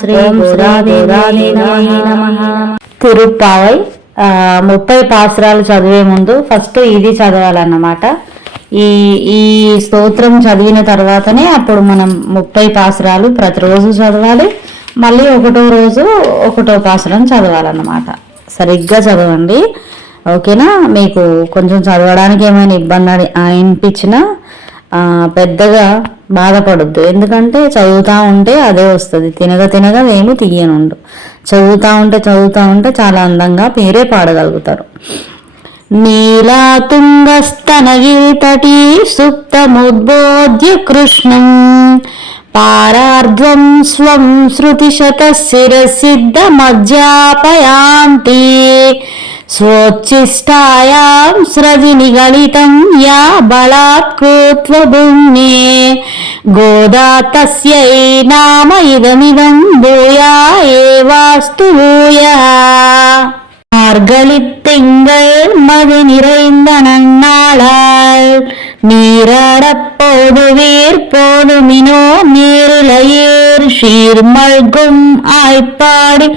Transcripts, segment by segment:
శ్రీ గోదాదేవి నమః. తిరుప్పావై 30 పాసురాలు చదివే ముందు ఫస్ట్ ఇది చదవాలన్నమాట. ఈ ఈ స్తోత్రం చదివిన తర్వాతనే అప్పుడు మనం 30 పాసురాలు ప్రతిరోజు చదవాలి. మళ్ళీ ఒకటో రోజు ఒకటో పాసురం చదవాలన్నమాట. సరిగ్గా చదవండి, ఓకేనా? మీకు కొంచెం చదవడానికి ఏమైనా ఇబ్బంది అనిపించినా పెద్దగా బాధపడొద్దు. ఎందుకంటే చదువుతూ ఉంటే అదే వస్తుంది. తినగా ఏమి తీయనుండు. చదువుతూ ఉంటే చాలా అందంగా మీరే పాడగలుగుతారు. నీలాతుంగస్తనగిరితటీ సుప్తముద్బోధ్య కృష్ణం పారార్ధ్వం స్వం శృతిశతశిరసిద్ధమధ్యాపయాంతి స్వోచ్ఛిష్టాయాం స్రజినిగళితం యా బలాత్కృత్వ భుమ్నే గోదా తస్యై నామ ఇదమిదం భూయా ఏవాస్తు భూయః. மார்கழித்திங்கள் மது நிறைந்த நன்னாளால் நீராடப்போதுவீர் போதுமினோ நேரிலையேர் ஷீர்மல்கும் ஆய்ப்பாடி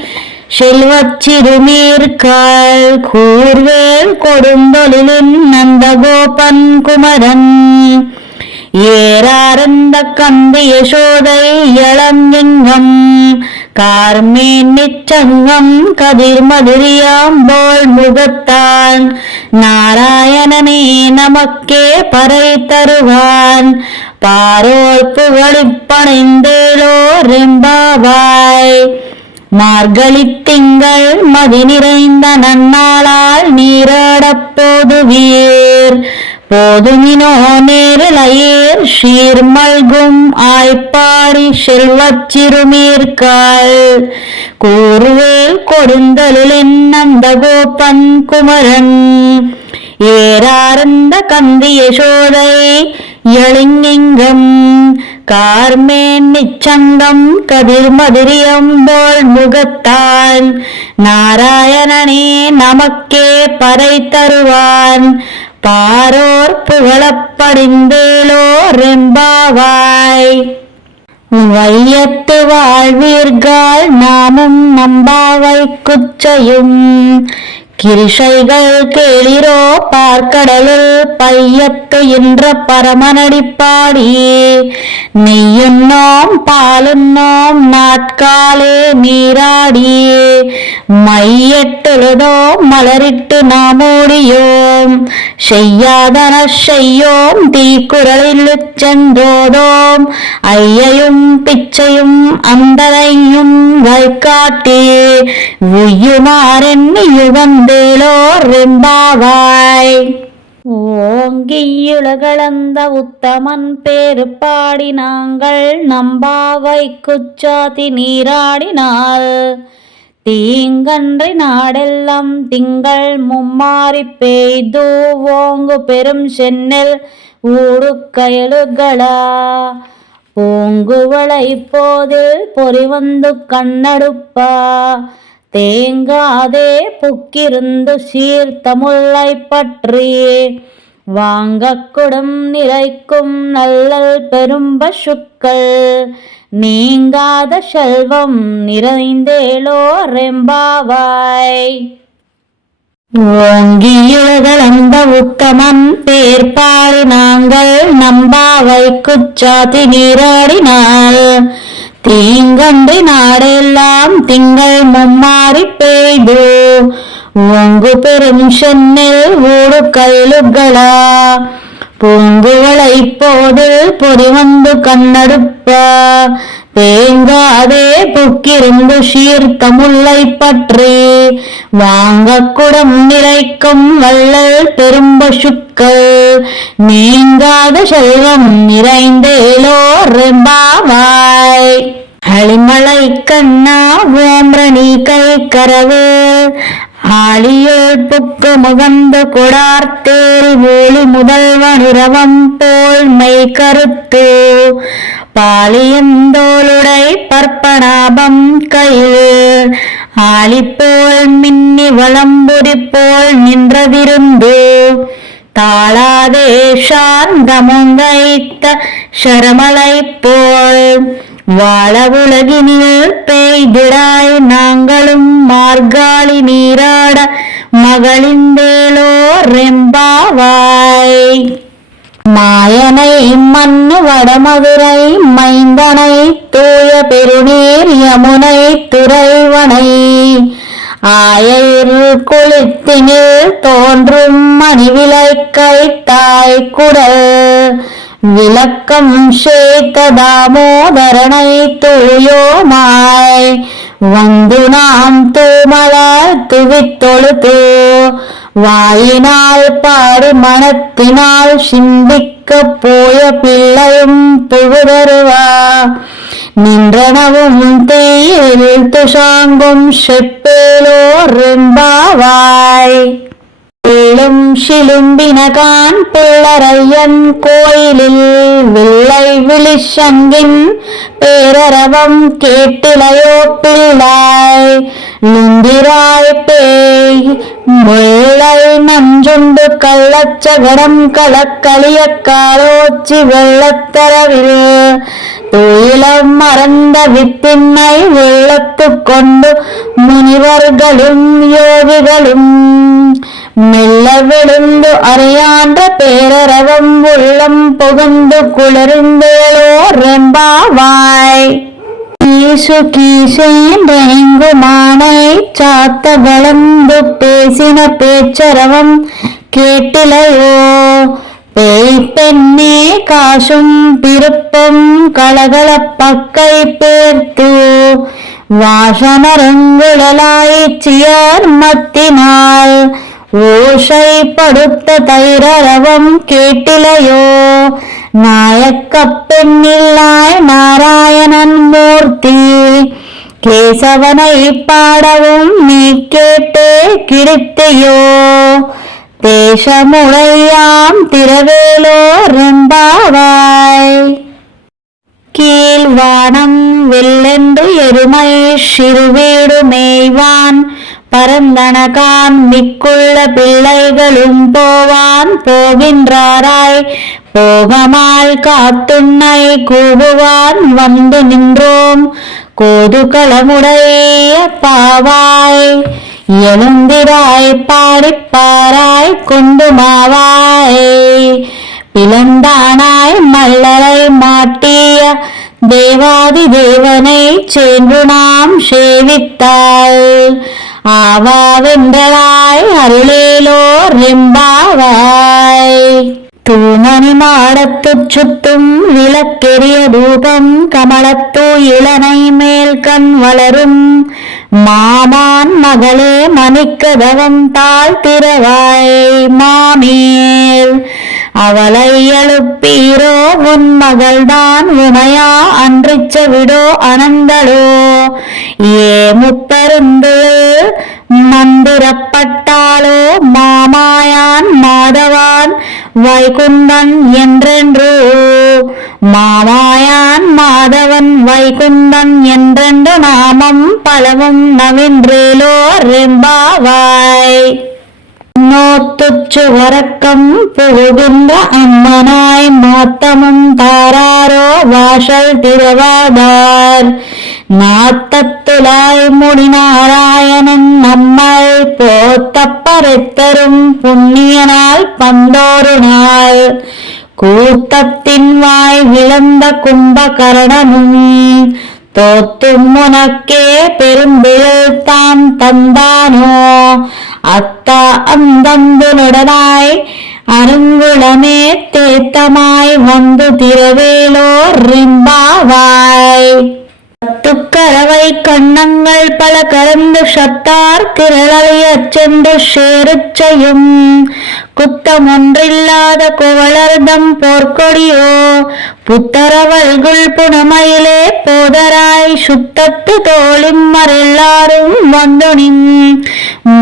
செல்வச்சிறுமீர்கால் கூர்வேல் கொடுந்தொழிலின் நந்தகோபன் குமரன் ஏராரந்த கந்தி யசோதை இளங்கிங்கம் கார்மேன் நிச்சங்கம் கதிர் மதுரியாம்போல் முகத்தான் நாராயணனே நமக்கே பறை தருவான் பாரோர் புகழிப்பணைந்தேலோ ரெம்பாவாய். மார்கழித்திங்கள் மதி நிறைந்த நன்னாளால் நீராடப்போதுவீர் போதுமினோ நேரிலையேர் ஷீர்மல்கும் ஆய்ப்பாடி செல்வச்சிறுமீர்கால் கூர்வேல் கொடுந்தொழிலின் நந்தகோபன் குமரன் ஏராரந்த கந்தி யசோதை இளங்கிங்கம் கார்மேன் நிச்சங்கம் கதிர் மதுரியம்போல் முகத்தான் நாராயணனே நமக்கே பறை தருவான் பாரோர் புகழப்படிந்தேலோ ரெம்பாவாய். வையத்து வாழ்வீர்கள் நாமும் நம்பாவை குச்சையும் கிரிசைகள் கேளிரோ பார்க்கடலில் பையத்து என்ற பரமனடிப்பாடி நெய்யுண்ணோம் பாலுண்ணோம் நாட்காலே நீராடி மையெட்டுழுதோம் மலரிட்டு நாமோடியோம் செய்யாதன செய்யோம் தீக்குறளில் சென்றோதோம் ஐயையும் பிச்சையும் அந்தரையும் வைக்காட்டி உய்யுமாறெண்ணி யுகந்தேலோ ரெம்பாவாய். ஓங்கியுலகளந்த உத்தமன் பேரு பாடி நாங்கள் நம்பாவை குச்சாதி நீராடினால் தீங்கன்றி நாடெல்லாம் திங்கள் மும்மாறி பெய்து ஓங்கு பெரும் சென்னல் ஊடுக்கயலுகளா பூங்குவளை போதில் பொறிவந்து கண்ணடுப்பா தேங்காதே புக்கிருந்து சீர்த்தமுல்லை பற்றி வாங்க குடம் நிறைக்கும் நல்லல் பெரும்பசுக்கள் நீங்காத செல்வம் நிறைந்தேலோ ரெம்பாவாய். ஓங்கியுலகளந்த உத்தமன் பேர்பாடி நாங்கள் நம்பாவை குச்சாதி நீராடினால் தீங்கன்றி நாடெல்லாம் திங்கள் மும்மாறி பெய்து ஓங்கு பெரும் சென்னில் ஊடு கயலுகளா பூங்குவளை போது பொறிவந்து கண்ணடுப்ப தேங்காதே புக்கிருந்து சீர்த்தமுல்லை பற்றி வாங்க குடம் நிறைக்கும் வள்ளல் பெரும்பசுக்கள் நீங்காத செல்வம் நிறைந்தேலோ ரெம்பாவாய். அளிமலை கண்ணா ஓம்ரணி கை கரவு ஆளியோள் புக்கு முகந்த கொடார்த்தேரி ஊழி முதல்வனிரவம் போல் மெய் கருத்து பாலியந்தோளுடை பற்பனாபம் கையில் ஆளிப்போல் மின்னி வளம்புரி போல் நின்றதிருந்து தாளாதே சார்ந்தமுங்கைத்த சரமலை போல் வாழ உலகினில் பெய்திடாய் நாங்களும் மார்காழி நீராட மகளிந்தேலோ ரெம்பாவாய். மாயனை மண்ணு வடமதுரை மைந்தனை தூய பெருநீர் யமுனை துறைவனை ஆயர் குளித்தினில் தோன்றும் மணிவிளக்கை தாய் குடல் விளக்கம் சேத்த தாமோதரனை தூயோமாய் வந்து நாம் தூமலர் துவித்தொழுது வாயினால் பாடி மனத்தினால் சிந்திக்க போய பிள்ளையும் புகுதருவா நின்றனவும் தீயில் துஷாங்கும் செப்பேலோ ரெம்பாவாய். பிள்ளும் சிலும்பினகான் பிள்ளரையன் கோயிலில் வில்லை விழிசங்கின் பேரரவம் கேட்டிலையோ பிள்ளாய் லுந்திராய் பேய் முல்லை நஞ்சுண்டு கள்ளச்சகடம் களக்களிய காலோச்சி வெள்ளத்தரவில் துயிலம் மறந்த வித்தின்னை வெள்ளத்து கொண்டு முனிவர்களும் யோகிகளும் மெல்ல விழுந்து அறியான்ற பேரரவம் உள்ளம் புகுந்து குளிர்ந்தேலோ ரெம்பாவாய். கீசு கீசேன்றெங்கு மானை சாத்த கலந்து பேசின பேச்சரவம் கேட்டிலையோ பேய் பெண்ணே காசும் பிறப்பும் கலகல பக்கை பேர்த்து வாசனரங்குழலாய்ச்சியார் மத்தினால் ஓசை படுத்த தைரரவம் கேட்டிலையோ நாயக்க பெண்ணில்லாய் நாராயணன் மூர்த்தி கேசவனை பாடவும் நீ கேட்டே கிடைத்தையோ தேசமுடையாம் திரவேலோ ரெம்பாவாய். கீழ்வானம் வெள்ளென்று எருமை சிறுவீடு மேய்வான் பரந்தனகான் மிக்குள்ள பிள்ளைகளும் போவான் போகின்றாராய் போகமால் காத்துன்னை கூவுவான் வந்து நின்றோம் கோதுகளமுடைய பாவாய் எழுந்திராய் பாடிப்பாராய் கொண்டு மாவாய் பிளந்தானாய் மல்லரை மாட்டிய தேவாதி தேவனை சென்று நாம் சேவித்தாள் ஆவாவென்றலாய் அருளேலோ ரெம்பாவாய். தூமணி மாடத்து சுத்தும் விளக்கெரிய தூபம் கமலத்தூ இளனை மேல் கண் வளரும் மாமான் மகளே மணிக்கதவம் தாழ் திறவாய் மாமேல் அவளை எழுப்பீரோ உன் மகள்தான் உமையா அன்றிச்ச விடோ அனந்தளோ ஏ முப்பருந்து மந்திரப்பட்டாளோ மாமாயான் மாதவான் வைகுந்தன் என்றென்று மாமாயான் மாதவன் வைகுந்தன் என்றென்று நாமம் பலவும் நவின்றேலோ ரெம்பாவாய். நோத்துச்சு வரக்கம் புகுகின்ற அம்மனாய் மாத்தமும் தாராரோ வாசல் திரவாதார் நாத்தத்துலாய் முடிநாராயணன் நம்மை போத்தப்பரைத்தரும் புண்ணியனால் பந்தோரு நாள் கூத்தத்தின் வாய் விளந்த கும்பகரணனும் தோத்தும் உனக்கே பெரும்பிழல் தாம் தந்தானோ அத்தா அந்தந்துனுடனாய் அருங்குளமே தேத்தமாய் வந்து திரவேலோ ரிம்பாவாய். துக்கரவை கண்ணங்கள் பல கலந்து சத்தார் திரளையச் சென்று சேருச் செய்யும் குத்தமொன்றில்லாத குவளர்தம் போர்க்கொடியோ புத்தரவல்குள் புனமயிலே போதராய் சுத்தத்து தோளிம்மர் எல்லாரும் வந்துனின்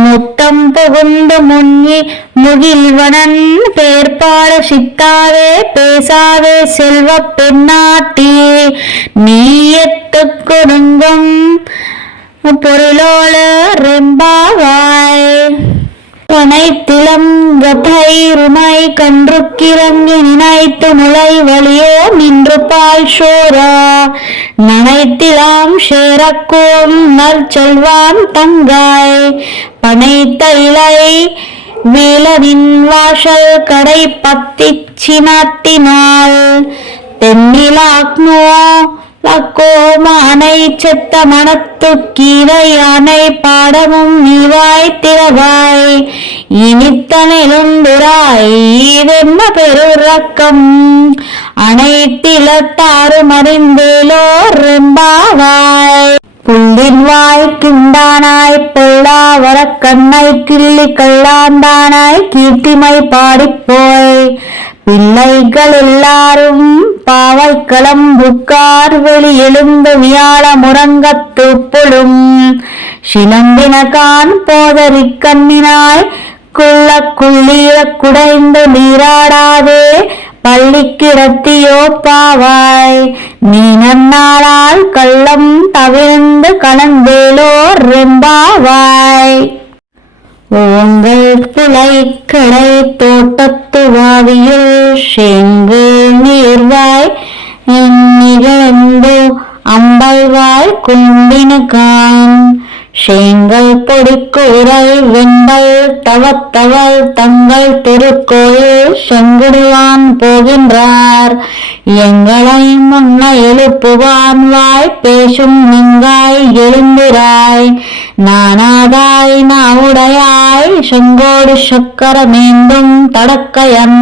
முத்தம் புகுந்து முன்னி முகில்வனன் பேர்பாட சித்தாவே பேசாவே செல்வ பெண்ணாட்டி நீயத்து கொடுங்கும் பொருளோல ரெம்பாவாய். துணைத்திலம் கதை இருமை கன்றுக்கிறங்கி நினைத்து முளை வழியோ நின்று பால் சோரா நனைத்திலாம் சேரக்கோம் நற்செல்வான் தங்காய் பனைத்த இலை வேலனின் வாசல் கடை பத்தி சினாத்தினாள் தென்னிலாக்னோ லக்கோமானை செத்த மனத்து கீரை யானை பாடமும் நீவாய் திறவாய் இனித்தனிலுந்துராய் இதென்ன பெருரக்கம் அனைத்திலத்தாறு மறிந்தேலோ ரெம்பாவாய் புள்ளின் வாய் கிண்டானாய் பொல்லாவர கண்ணை கிள்ளி கல்லாந்தானாய் கீர்த்திமை பாடிப்போய் பிள்ளைகள் எல்லாரும் பாவை களம்புக்கார் வெளி எழுந்து வியாழ முரங்கத்து புழும் சிலம்பினகான் போதறி கண்ணினாய் குள்ள குள்ளீர குடைந்து நீராடாதே பள்ளி கிடத்தியோ பாவாய் நீ நன்னாளால் கள்ளம் தவிர்ந்து கலந்தேலோ ரெம்பாவாய் உங்கள் பிள்ளைக்கடை தோட்டத்து வாவியில் செங்கு நீர்வாய் நிகழ்ந்தோ அம்பல்வாய் கும்பினுக்கான் செங்கல் பொடிக்கூரை வெண்டல் தவத்தவள் தங்கள் திருக்கோயில் செங்குடுவான் போகின்றார் எங்களை முன்ன எழுப்புவான் வாய் பேசும் நீங்காய் எழுந்திராய் நானாதாய் நாவுடையாய் செங்கோடு சக்கரமேந்தும் தடக்கையன்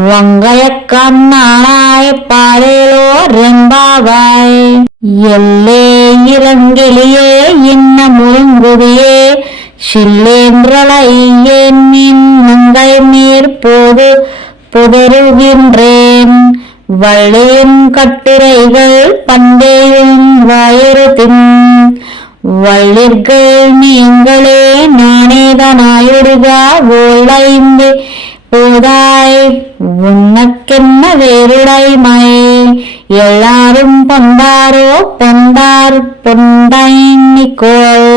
வங்கைய கண்ணானாய் பாடேலோ ரெம்பாவாய் எல்லே இளங்கிளியே இன்ன முழுங்குதியே சில்லேன்றலை ஏன் மீன் நங்கை நீர் போது புதருகின்றேன் வள்ளியின் கட்டுரைகள் பண்டேயும் வாயிறுதின் வள்ளிர்கள் நீங்களே நானேதனாயுடுகா ஓலைந்து போதாய் உனக்கென்ன வேறுடைமை எல்லாரும் பொந்தாரோ பொந்தார் பொண்டைக்கோள்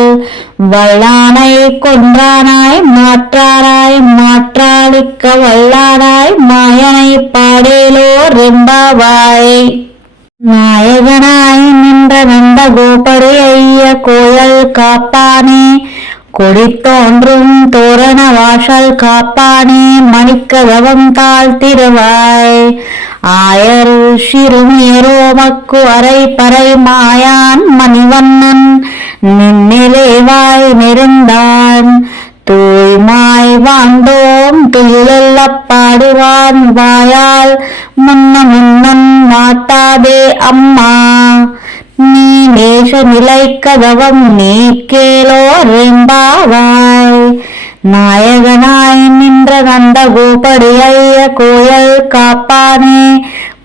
வல்லானை கொன்றானாய் மாற்றாராய் மாற்றாளிக்க வல்லானாய் மாயனை பாடேலோ ரெம்பாவாய் நாயகனாய் நின்ற நந்த கோபடி ஐய கோயல் காப்பானே கொடி தோன்றும் தோரண வாசல் காப்பானே மணிக்கதவம் தாழ்த்திருவாய் ஆயர் சிறுமியரோ மக்கு அரை பறை மாயான் மணிவண்ணன் நின்னிலேவாய் நெருந்தான் தூய்மாய் வாழ்ந்தோம் துயிலெல்ல பாடுவான் வாயால் முன்ன முன்னன் மாட்டாதே அம்மா நீ நேச நிலை கதவம் நீ கேளோ ரெம்பாவாய் நாயகனாய் நின்ற கண்ட கோபடி ஐய கோயல் காப்பானே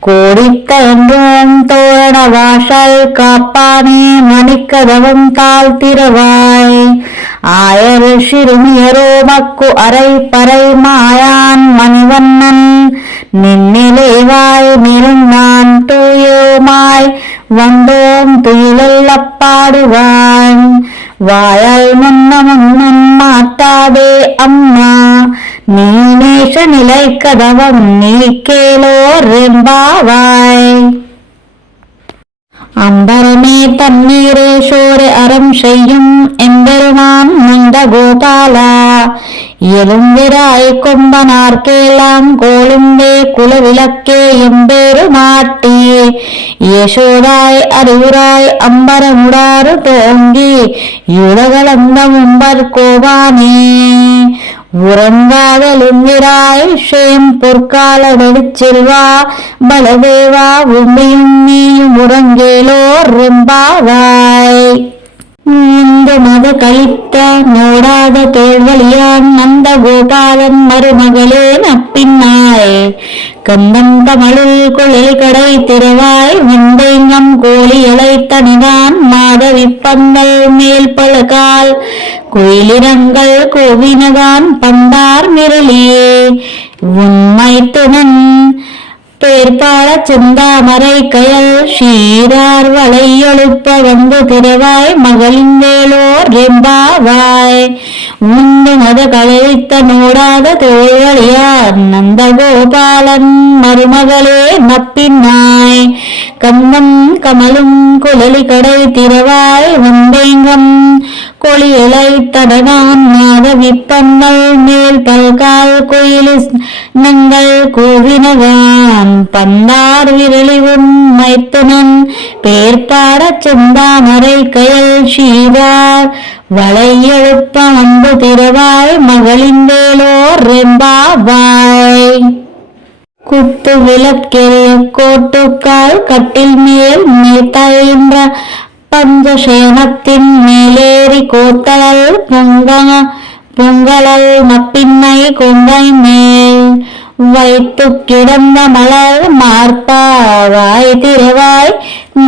கோடித்த என்றும் தோரண வாசல் காப்பானே மணிக்கதவம் தாழ்த்திருவாய் ஆயர் சிறுமியரோ மக்கு அரை பறை மாயான் மணிவண்ணன் நின்னிலேவாய் நிருந்தான் தூயோமாய் வந்தோம் துயிலெல்ல பாடுவான் வாயால் முன்ன முன்னன் மாட்டாதே அம்மா நீ நேச நிலை கதவம் நீ கேளோ ரெம்பாவாய் அம்பரமே தண்ணீரே சோறு அறம் செய்யும் எம்பெருமான் நந்த கோபாலா எலும்பிராய் கொம்பனார்க்கெல்லாம் கோளும்பே குலவிளக்கே எம்பெருமாட்டி யசோதாய் அறிவுராய் அம்பரமுடாறு தோங்கி யுலகளந்த மும்பர் கோவானே உறங்காதலுந்திராய் ஷேம் பொற்கால வெடிச்செல்வா பலதேவா உண்மையும் நீயும் உறங்கேலோ ரெம்பாவாய் இந்த மத கழித்த நோடாத தோல்வழியான் நந்த கோபாலன் மருமகளே நப்பின்னாய் கந்தன் தமிழில் குழல் கடை திறவாய் வெந்தேங்கம் கோழி இழைத்தனிதான் மாதவி பந்தல் மேல் பழுகால் குயிலினங்கள் கோவினதான் பண்டார் மிரளியே உண்மை துணன் பேர்பாட செந்தாமரை கயல் ஷீரார் வளையொழுப்ப வந்து திரவாய் மகளிந்தேலோர் ரெம்பாவாய் உண்டு மத களைத்த நோடாத தோழியார் நந்தகோபாலன் மருமகளே நப்பின்னாய் கந்தம் கமலும் குழலி கடை திரவாய் வந்தேங்கம் கொளியலை தடனான் நாத விப்பங்கள் மேல் பல்கால் கோயிலிஸ் நங்கள் கோவினகான் பந்தார் விரலிவும் மைத்துனன் பேர்பாட செந்தாமரை கயல் ஷீரார் வளையெழுப்ப வந்து திரவாய் மகளிந்தேலோர் ரெம்பாவாய் குத்து விளக்கெரிய கோட்டுக்கால் கட்டில் மேல் மேய்கின்ற பஞ்சசேனத்தின் மேலேறி கோத்தலல் பொங்கலல் நப்பின்னை கொங்கை மேல் வைத்து கிடந்த மலர் மார்பாவாய் திரவாய்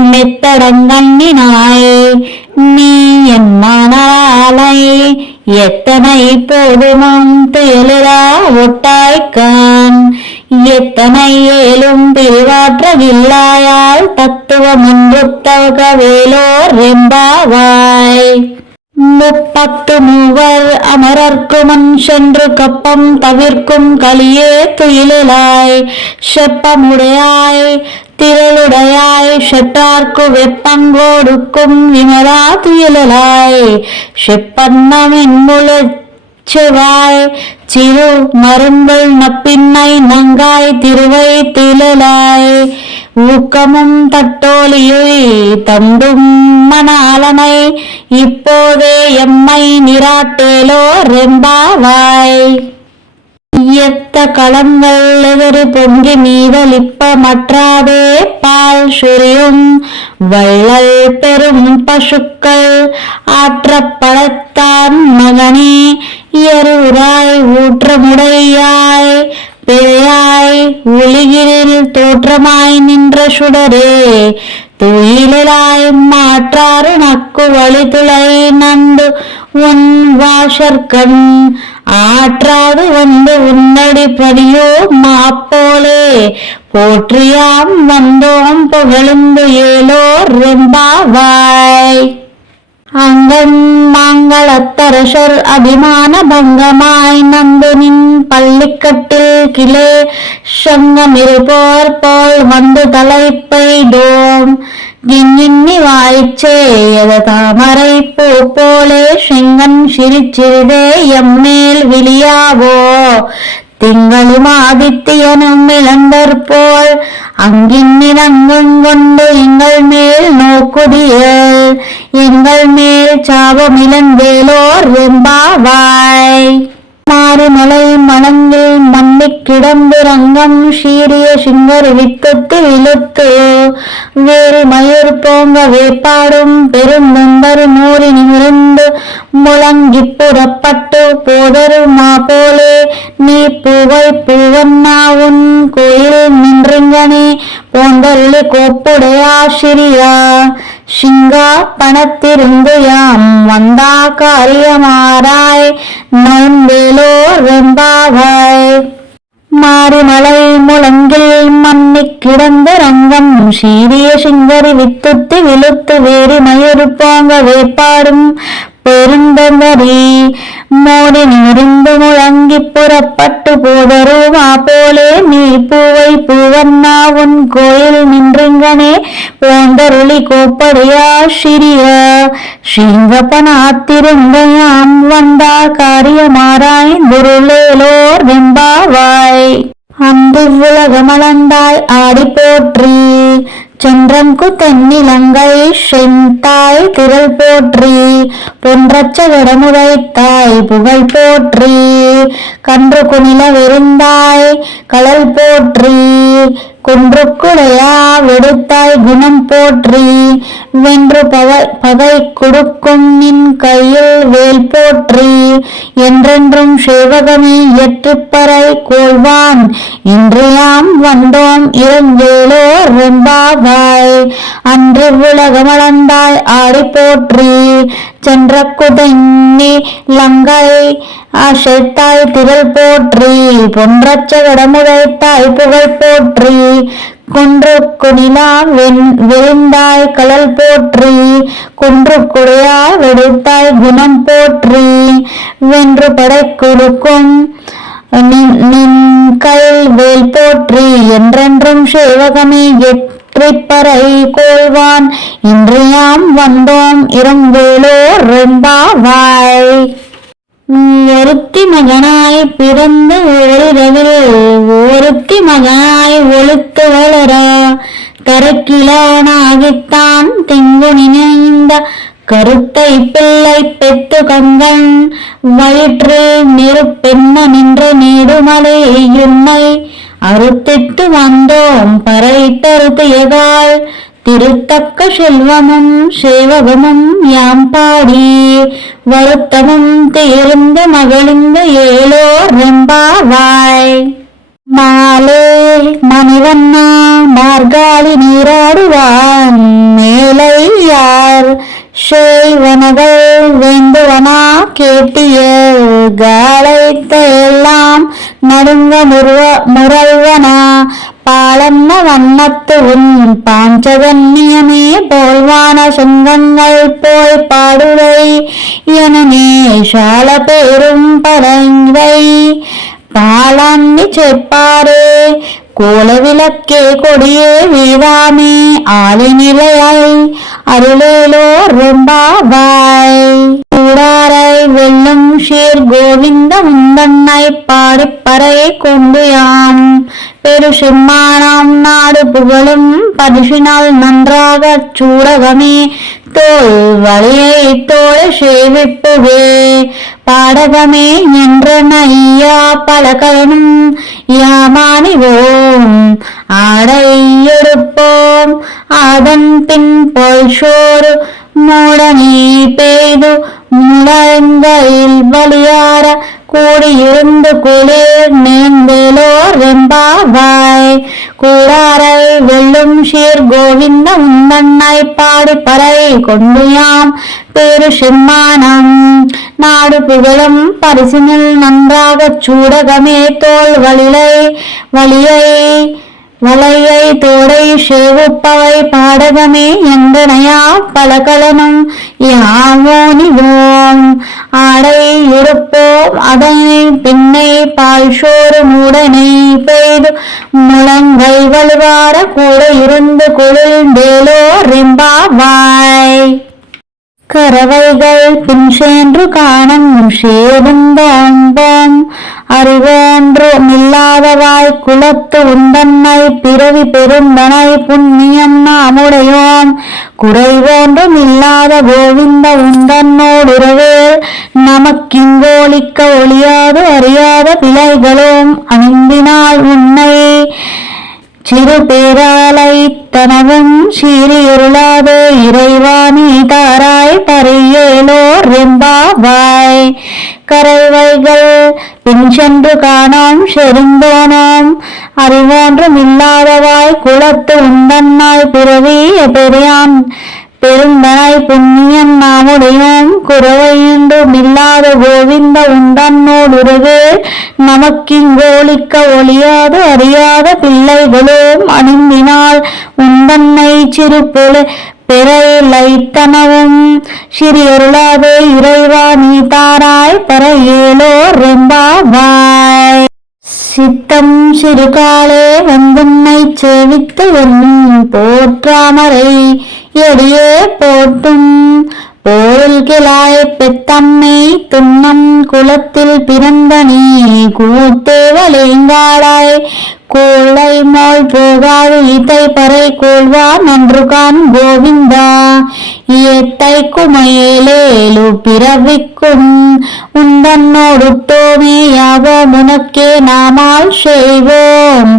மெத்தடங்கண்ணினாய் நீ என் மணாலை எத்தனை போதுமும் துயலுரா ஒட்டாய்க்கான் எத்தனை ஏலும் பிரிவாற்றவில்லாயால் தத்துவமொன்றுத்தக வேலோர் ரெம்பாவாய் முப்பத்து மூவர் அமரர்க்கு முன் சென்று கப்பம் தவிர்க்கும் கலியே துயிலாய் செப்பமுடையாய் திரளுடையாய் செட்டார்க்கு வெப்பங்கோடுக்கும் விமலா துயிலாய் செப்பன்னமின் செவாய் சிறு மருங்கள் நப்பின்னை நங்காய் திருவை திலாய் ஊக்கமும் தட்டோலியுய் தந்தும் மணாலனை இப்போதே எம்மை நிராட்டேலோ ரெம்பாவாய் எத்த களங்கள் எதிரி பொங்கி மீதலிப்ப மற்றாதே பால் சுரியும் வள்ளல் பெரும் பசுக்கள் ஆற்றப்படத்தான் மகனே எருராய் ஊற்றமுடையாய் பிழையாய் ஒளிகிரில் தோற்றமாய் நின்ற சுடரே துயிலாய் மாற்றாறு நக்கு வழித்துளை நந்து உன் வாசற்கண் ஆற்றாது வந்து உன்னடி படியோ மாப்போலே போற்றியாம் வந்தோம் புகழுந்து ஏலோர் ரெம்பாவாய் அங்கன் மாங்களத்தரசர் அபிமான பங்கமாய் நந்துனின் பள்ளிக்கட்டில் கிளே சங்கமிருப்போர் போல் வந்து தலைப்பெய்தோம் கிண்ணி வாய்ச்சேயத தாமரை பூ போலே செங்கன் சிரிச்சிறிதே எம்மேல் விழியாவோ திங்களும் ஆதித்யனும் இழந்தற்போல் அங்கின்னிறங்கும் கொண்டு எங்கள் மேல் நோக்குதியல் எங்கள் மேல் சாபமிழந்தேலோர் வெம்பாவாய் மாறுமலை மணங்கில் மண்ணிக் கிடந்து ரங்கம் சீரிய சிங்கர் வித்துத்து விழுத்து வேறு மயூர் போங்க வேப்பாடும் பெருந்தொண்டர் நூறி நிமிர்ந்து முழங்கி புறப்பட்டு போதரு மா போலே நீ பூவை பூவன்னாவுன் கோயில் நின்றுங்கனே போந்தருளி கோப்புடையாசிரியா சிங்கா பணத்திருந்து யாம் வந்தா காரியமாராய் நம்பேலோ ரெம்பாவாய் மாறுமலை முழங்கில் மண்ணிக் கிடந்த ரங்கம் சீரிய சிங்கரி வித்துத்து விழுத்து வேறு மயூர் போங்க வேப்பாடும் பெருந்தரி மோடி நிமிர்ந்து முழங்கி புறப்பட்டு போதருவா போலே நீ பூவை பூவன்னா உன் கோயில் நின்றுங்கனே போந்தருளி கோப்படையா சிறிய சிங்கப்பனாத்திருந்தையாம் வந்தா காரியமாராய் துருளேலோர் வெம்பாவாய் அன்பு உலகமளந்தாய் ஆடி போற்றி சந்திரன்கு தென்னிலங்கை செந்தாய் திரள் போற்றி பொன்றச்ச விடமுதைத்தாய் புகழ் போற்றி கன்று குணில விருந்தாய் களல் போற்றி குன்றுக்குடையா வெடுத்தாய் குணம் போற்றி வென்று பகை கொடுக்கும் நின் கையில் வேல் போற்றி என்றென்றும் சேவகமே எற்றுப்பறை கோள்வான் இன்றையாம் வந்தோம் இளஞ்சேலோர் வெம்பாவாய் அன்று உலகமளந்தாய் ஆடி போற்றி சென்ற குதன்னி லங்கை அசைத்தாய் திரள் போற்றி பொன்றச்ச கடமுதைத்தாய் புகழ் போற்றி குன்று குணிலா விழுந்தாய் கடல் போற்றி குன்று குடையாய் வெடித்தாய் குணம் போற்றி வென்று படை கொடுக்கும் நின் கையில் வேல் போற்றி என்றென்றும் சேவகமே எற்றிப்பறை கோள்வான் இன்றியாம் வந்தோம் இரங்கேளோ ரெம்பாவாய் ஒருத்தி மகனாய் பிறந்து ஒளிரவில் ஒருத்தி மகனாய் ஒழுத்து வளர தரக்கிலானாகித்தான் திங்கு நினைந்த கருத்தை பிள்ளை பெத்து கங்கன் வயிற்று நெருப்பென்ன நின்ற நீடுமலை உன்னை அறுத்திட்டு வந்தோம் பறை தருத்தியதால் திருத்தக்க செல்வமும் சேவகமும் யாம் பாடி வருத்தமும் தேர்ந்த மகிழ்ந்த ஏழோ ரெம்பாவாய் மாலே மணிவண்ணா மார்காலி நீராடுவான் மேலை யார் செய்வனகள் வேண்டுவனா கேட்டிய காலைத்த எல்லாம் நடுங்க முரல்வனா பாலன்ன வண்ணத்து உன் பாஞ்சகன்னியமே போல்வான சொங்கங்கள் போய் பாடுவை எனனே சால பேரும் படங்கை பாலான்னி செப்பாரே கோலவிளக்கே கொடியே வீராமே ஆலி நிலையாய் அருளேலோ ரெம்பாவாய் கூடாரை வெல்லும் ஷீர் கோவிந்த முந்தன்னை பாடிப்பறை கொண்டு யாம் பெரு செம்மானாம் நாடு புகழும் பரிசினால் நன்றாக சூடகமே தோல் வழியை தோழ சேவிப்புவே பாடகமே என்ற நையா பலகனும் யாமானிவோம் ஆடை எடுப்போம் அதன் பின் போல் சோறு மூடனே பெய்து முழங்கையில் வலியார கூடியிருந்து குளிர் நேர்ந்தேலோ ரெம்பாவாய் கூடாரை வெல்லும் ஷீர் கோவிந்த உந்தன்னை பாடி பறை கொண்டு யாம் பேரு செம்மானம் நாடு புகழும் பரிசினில் நன்றாக சூடகமே தோல் வலையை தோடை சேவுப்பவை பாடகமே என்றனையா பலகலனும் யாவோனிவோம் ஆடை இருப்போம் அதனை பின்னை பால்சோறு மூடனை பெய்து முழங்கை வலுவார கூட இருந்து குளிர்ந்தேலோ ரெம்பாவாய் கறவைகள் பின் சென்று காணும் சேருந்தோம் அறிவோன்று மில்லாதவாய் குலத்து உந்தன்னை பிறவி பெருந்தனை புண்ணியம் நாமுடையோம் குறைவோன்றும் இல்லாத கோவிந்த உந்தன்னோடுறவே நமக்கிங்கோலிக்க ஒளியாது அறியாத பிழைகளும் அணிந்தினால் உன்னை சிறு பேராலை தனவும் சீரியருளாது இறைவாணி தாராய் பறையேலோ ரெம்பாவாய் கரைவைகள் பின் சென்று காணோம் செருந்தோனோம் அறிவோன்றும் இல்லாதவாய் குலத்து உந்தன்னாய் பிறவி பெரியான் பெருந்தனாய் புண்ணியம் நாமுடையோம் குறவையென்றும் இல்லாத கோவிந்த உந்தன்னோடுருவே நமக்கிங்கோலிக்க ஒளியாது அறியாத பிள்ளைகளும் அணிந்தினால் உந்தன்னை சிறு பெறைலைத்தனவும் சிறியருளாதே இறைவா நீ தாராய் பறையேலோ ரெம்பாவாய் சித்தம் சிறுகாலே வந்துன்னை சேவித்து என்னும் போற்றாமரை எடியே போட்டும் போரில் கிளாய் பெத்தம்மை துன்னம் குலத்தில் பிறந்த நீ கூத்தேவலேங்காளாய் கோளை மோள் போகாது இத்தை பறை கோள்வா நன்றுகான் கோவிந்தா இயத்தை குமையேலேலு பிறவிக்கும் உந்தன்னோடுட்டோமே யாவோம் உனக்கே நாமால் செய்வோம்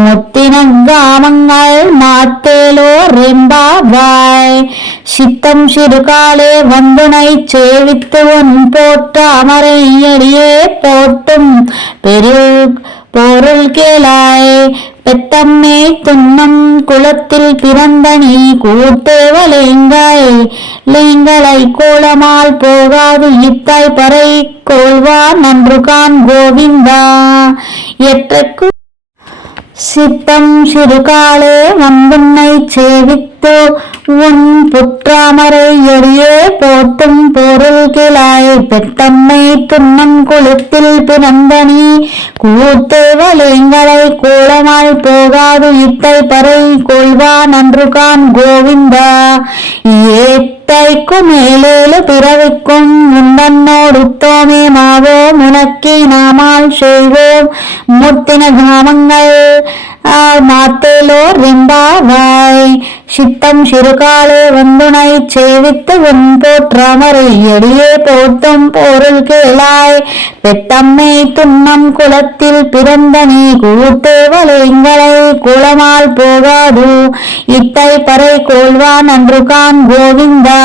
முத்தினங்காமங்கள் மாத்தேலோ ரெம்பாவாய் சித்தம் சிறுகாலே வந்துனை சேவித்து உன் போற்ற அமரையடியே போட்டும் பொருள் கேளாய் பெத்தம்மே துன்னம் குலத்தில் பிறந்த நீ கூத்தேவலேங்களை கோலமால் போகாது இத்தாய் பறை கோள்வார் நன்றுகான் கோவிந்தா. எற்றக்கு சித்தம் சிறுகாலே வந்துன்னை சேவித்து உன் புற்றாமரை எடியே போட்டும் பொருள் கிளாய் பெத்தம்மை துன்னம் குளத்தில் பிறந்தனி கூத்தேவலேங்களை கோலமாய் போகாது இத்தை பறை கொள்வா நன்றுகான் கோவிந்தா. ஏத்தைக்கும் மேலேலு பிறவிக்கும் முன்னோடுத்தோமே மாவோம் உனக்கே நாமால் செய்வோம் முத்தின கிராமங்கள் மாத்தேலோர் வெம்பாவாய். சித்தம் சிறுகாலே வந்துனை சேவித்து உன் போற்றாமரை எடியே போட்டும் பொருள் கேளாய் பெத்தம்மை துன்னம் குலத்தில் பிறந்த நீ கூத்தேவலேங்களை குலமால் போகாது இத்தை பறை கோள்வான் அன்றுகான் கோவிந்தா.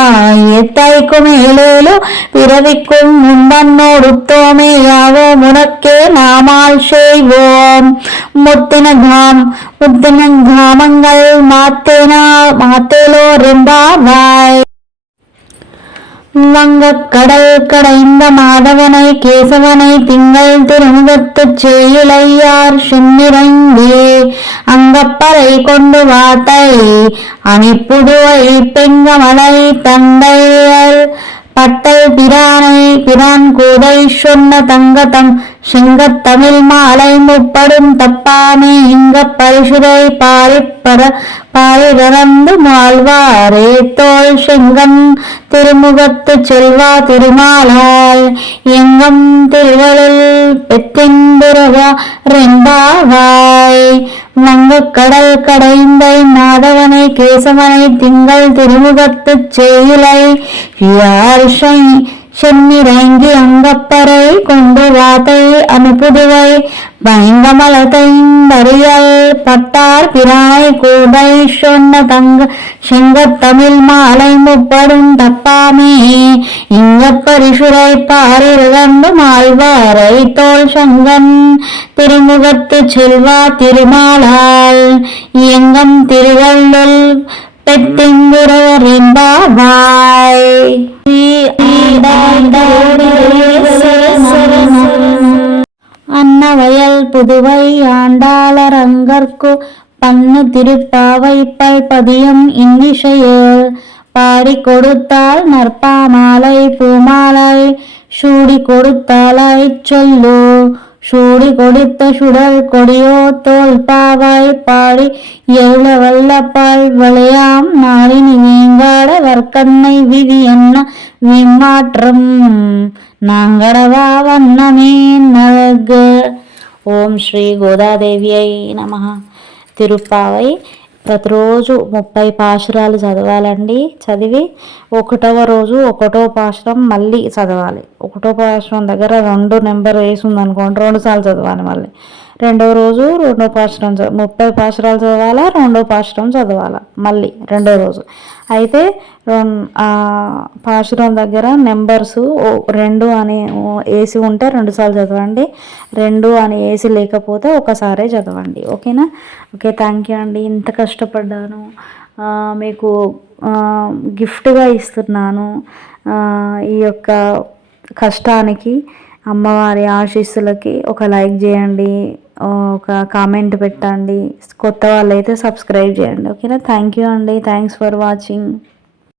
எத்தைக்கும் மேலேலு பிறவிக்கும் முன்னோடுத்தோமே யாவோம் உனக்கே நாமால் செய்வோம் முத்தின கிராமங்கள் மாத்தேலோ ரெம்பாவாய். வங்கக் கடல் கடைந்த மாதவனை கேசவனை திங்கள் திருமுகத்துச் சேயிலையார் சென்னிறங்கே அங்கப்பறை கொண்டு வாத்தை அணிப்புதுவை பெங்கமலை தண்டையல் பட்டல் பிரான் கூதை சொன்ன தங்கதம் செங்கத் தமிழ் மாலை முப்படும் தப்பாமே இங்கப் பரிசுரை பாரிறந்து மாழ்வாரே தோல் செங்கன் திருமுகத்து செல்வா திருமாலால் எங்கம் திருவழில் பெத்தின்புறவா ரெம்பாவாய். வங்கக் கடல் கடைந்தை மாதவனை கேசவனை திங்கள் திருமுகத்துச் சேயிலை யார் சென்னிறங்கி அங்கப்பறை கொண்டு வாத்தை அனுப்புதுவை பயங்கமலத்தைந்தறியல் பட்டார் பிரானை கூடை சொன்ன செங்கத் தமிழ் மாலை முப்படும் தப்பாமே இங்கப் பரிசுரை பாரிறந்து மாழ்வாரை தோல் சங்கன் திருமுகத்து செல்வா திருமாலால் எங்கம் திருவள்ளுள் பெத்திங்குறவரின்பாவாய். அன்னவயல் புதுவை ஆண்டாளரங்கற்கு பண்ணு திருப்பாவை பல்பதியம் இன்னிசையில் பாடி கொடுத்தால் நற்பாமாலை பூமாலை சூடி கொடுத்தாலாய் சொல்லு சூடி கொடுத்த சுடல் கொடியோ தோல் பாவாய் பாடி எவ்வள வல்லப்பால் வளையாம் நாளினி நீங்காட வர்க்கன்னை விதி என்ன விமாற்றம் நாங்கடவா வண்ணமே நல்கு. ఓం శ్రీ గోదాదేవి అయి నమః. తిరుప్పావై ప్రతిరోజు 30 పాశురాలు చదవాలండి. చదివి 1వ రోజు 1వ పాశురం మళ్ళీ చదవాలి. 1వ పాశురం దగ్గర 2 నెంబర్ వేసి ఉందనుకోండి 2 సార్లు చదవాలి. మళ్ళీ 2వ రోజు 2వ పాశురం 30 పాశురాలు చదవాలా, 2వ పాశురం చదవాలా మళ్ళీ 2వ రోజు. అయితే పాశురం దగ్గర నెంబర్స్ 2 అని వేసి ఉంటే 2 సార్లు చదవండి. 2 అని వేసి లేకపోతే ఒకసారే చదవండి. ఓకేనా? ఓకే, థ్యాంక్ యూ అండి. ఇంత కష్టపడ్డాను, మీకు గిఫ్ట్గా ఇస్తున్నాను. ఈ యొక్క కష్టానికి అమ్మవారి ఆశీస్సులకి ఒక లైక్ చేయండి, ఒక కామెంట్ పెట్టండి. కొత్త వాళ్ళైతే సబ్స్క్రైబ్ చేయండి. ఓకేనా? థ్యాంక్ యూ అండి. Thanks for watching.